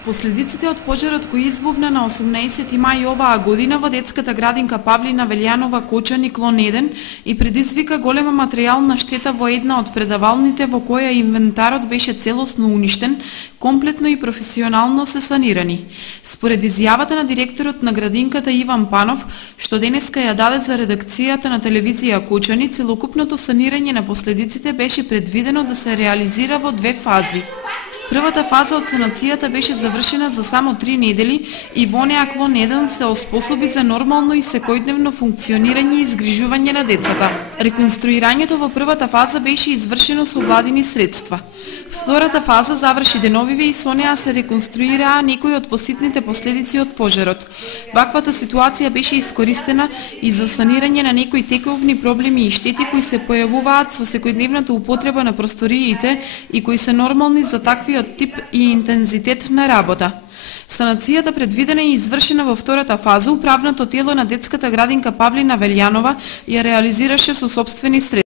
Последиците од пожарот кој избувна на 18 мај оваа година во детската градинка Павлина Велјанова Кочани клон 1 и предизвика голема материјална штета во една од предавалните во која инвентарот беше целосно уништен, комплетно и професионално се санирани. Според изјавата на директорот на градинката Иван Панов, што денеска ја даде за редакцијата на телевизија Кочани, целокупното санирање на последиците беше предвидено да се реализира во две фази. Првата фаза од санацијата беше завршена за само 3 недели и во неа клон 1 се оспособи за нормално и секојдневно функционирање и изгрижување на децата. Реконструирањето во првата фаза беше извршено со владини средства. Втората фаза заврши деновиве и со неа се реконструираа некои од поситните последици од пожарот. Ваквата ситуација беше искористена и за санирање на некои тековни проблеми и штети кои се појавуваат со секојдневната употреба на просториите и кои се нормални за такви тип и интензитет на работа. Санацијата предвидена и извршена во втората фаза, управното тело на детската градинка Павлина Велјанова ја реализираше со сопствени средства.